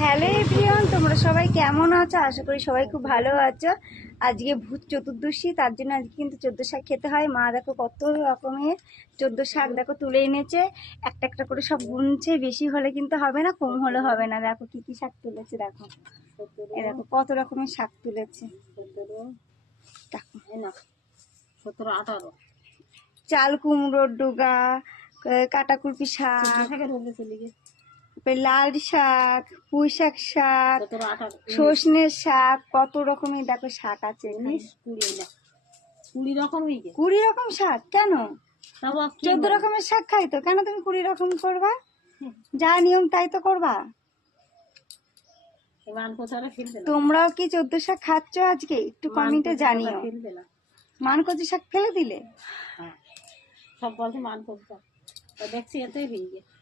Hello everyone তোমরা সবাই কেমন আছো? আশা করি সবাই খুব ভালো আছো। আজকে ভূত চতুর্দশী তার জন্য আজকে কিন্তু চোদ্দ শাক খেতে হয়। মা দেখো কত রকমের চোদ্দ শাক দেখো তুলে এনেছে। একটা একটা করে সব গুনছে বেশি হলে কিন্তু হবে না কম হলে হবে না। দেখো কি কি শাক তুলেছে দেখো। এ দেখো কত রকমের শাক তুলেছে। সতেরো আঠারো। চাল কুমড়োর ডোগা কাটাকুলপি শাক। লাল শাক পুঁই শাক শাক সজনের শাক কত রকমের দেখো শাক আছে এখানে। কুড়ি রকম কুড়ি রকম শাক কেন? চোদ্দ রকমের শাক খাই তো কেন তুমি কুড়ি রকম করবা? যা নিয়ম তাই তো করবা। তোমরাও কি চোদ্দ শাক খাচ্ছ আজকে? একটু কমেন্টে জানিও। মানকচি শাক ফেলে দিলে? হ্যাঁ। সব বলছে মান কোথাও দেখছি এতই হয়ে গেছে